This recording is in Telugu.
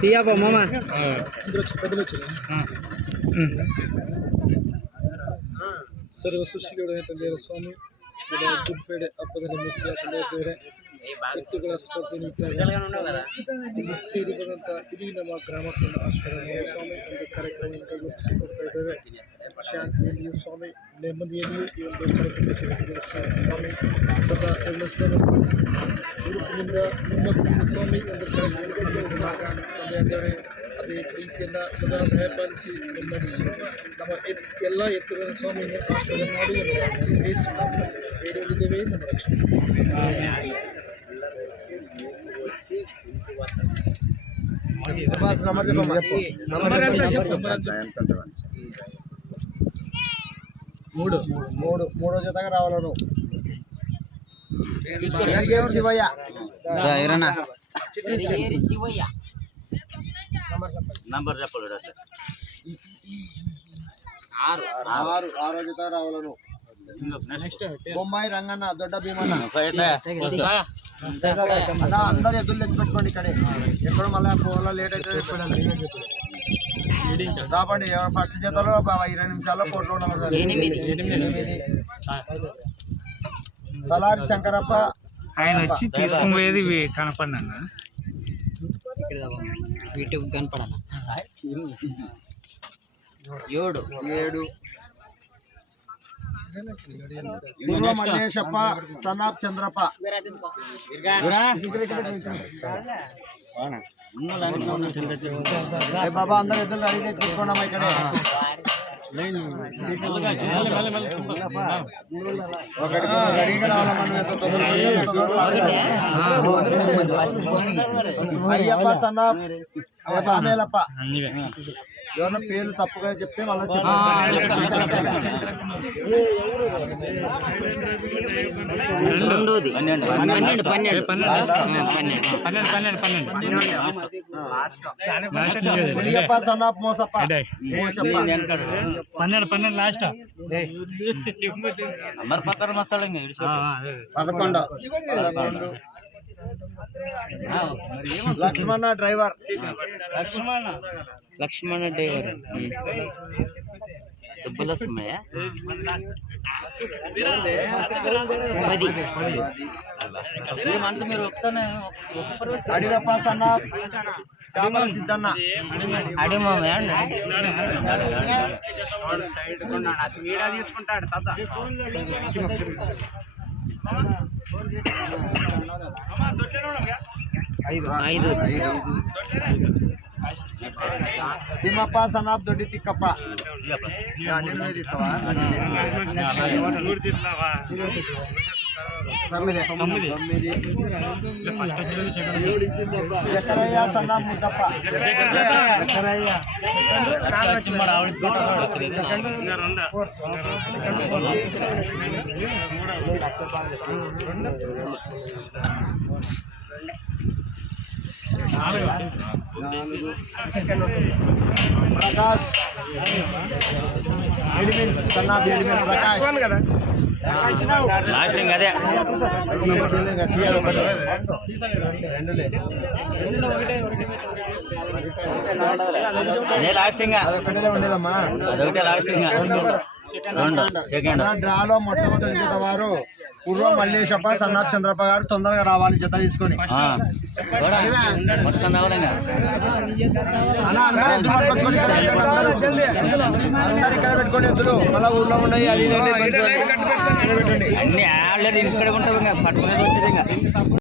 తీయపా మామ सर्व सृष्टिकडे ತಂದೆಯ ಸ್ವಾಮಿ ಗುಡ್ಬೇಡೆ ಹಬ್ಬದಲ್ಲಿ ಮುಖ್ಯ ತಂದೆಯವರೇ ವ್ಯಕ್ತಿಗಳ ಸ್ಪರ್ಧೆ ಸೇರಿದಂಥ ಇಡೀ ನಮ್ಮ ಗ್ರಾಮಸ್ಥರ ಆಶ್ರಯ ಸ್ವಾಮಿ ಒಂದು ಕಾರ್ಯಕ್ರಮವನ್ನು ಕೈಗೊಳಿಸಿಕೊಡ್ತಾ ಇದ್ದೇವೆ. ಶಾಂತಿಯಲ್ಲಿಯೂ ಸ್ವಾಮಿ ನೆಮ್ಮದಿಯಲ್ಲಿಯೂ ಈ ಒಂದು ಕಾರ್ಯಕ್ರಮ ಸ್ವಾಮಿ ಸದಾ ಎಲ್ಲಸ್ಥರು ಹುರುಪಿನಿಂದ ಹುಮ್ಮಸ್ಸಿನಿಂದ ಸ್ವಾಮಿ ಒಂದು ಕಾರ್ಯಕ್ರಮದಾಗ ತಂದೆಯಾದರೆ ಅದೇ ಪ್ರೀತಿಯಿಂದ ಸದಾ ದಯಪಾಲಿಸಿ ನೆಮ್ಮದಿಸಿ ನಮ್ಮ ಎಲ್ಲ ಎತ್ತುಗಳ ಸ್ವಾಮಿಯನ್ನು ಆಶೀರ್ವಾದ ಮಾಡಿ ಬೇಡಿದ್ದೇವೆ ನಮ್ಮ ರಕ್ಷಣೆ. మూడో జతగా రావాలి నువ్వు శివయ్య నంబర్ చెప్పలేడు ఆరో జత రావాలి నువ్వు బొంబాయి రంగన్న దొడ్డ భీమన్న అందరు ఎదురు తెచ్చి పెట్టుకోండి. ఇక్కడే ఎక్కడో మళ్ళీ పోవాలా లేట్ అయితే రాబండి. ఫస్ట్ జతలో 20 నిమిషాల్లో కోట్లు తలారి శంకరప్ప ఆయన వచ్చి తీసుకుని పోయేది కనపడినా యూట్యూబ్ కనపడాల 7 పూర్వ మల్లేశప్ప సన్నాప్ చంద్రప్ప బాబా అందరూ ఎదురు అడిగి తెచ్చుకున్నామా ఇక్కడే రెడీగా రావాలా మనం ఎంత అయ్యప్ప సన్నాప్ సామేలప్ప ఏమన్నా పేర్లు తప్పుగా చెప్తే మళ్ళీ పులియప్ప సన్నాప్ మోసప్ప 12 లాస్ట్ 11 లక్ష్మణ డ్రైవర్ దుబ్బల సమయ అడిగప్ప సన్నాప్ శ్యామల సిద్ధన్న తీసుకుంటాడు తాత ఐదు సింహప్ప సన్నాప్ దొడ్డి తిక్కప్ప తీస్తావా 9 జకరయ్య సన్నాప్ ముద్దప్ప ప్రకాష్ సన్నాప్ ప్రకాష్ లాస్టింగ్ అదే లాస్టింగ్ ఉండేదమ్మా అదొకటే లాస్టింగ్ డ్రాలో మొట్టమొదటి జత వారు పూర్వ మల్లేశప్ప సన్నాప్ చంద్రప్ప గారు తొందరగా రావాలి జత తీసుకొని. అందరు ఇక్కడ పెట్టుకోండి ఎద్దులు మళ్ళీ ఊర్లో ఉన్నాయి అది అన్ని ఇక్కడ ఉంటాయి పట్టుకునేది వచ్చేది ఇంకా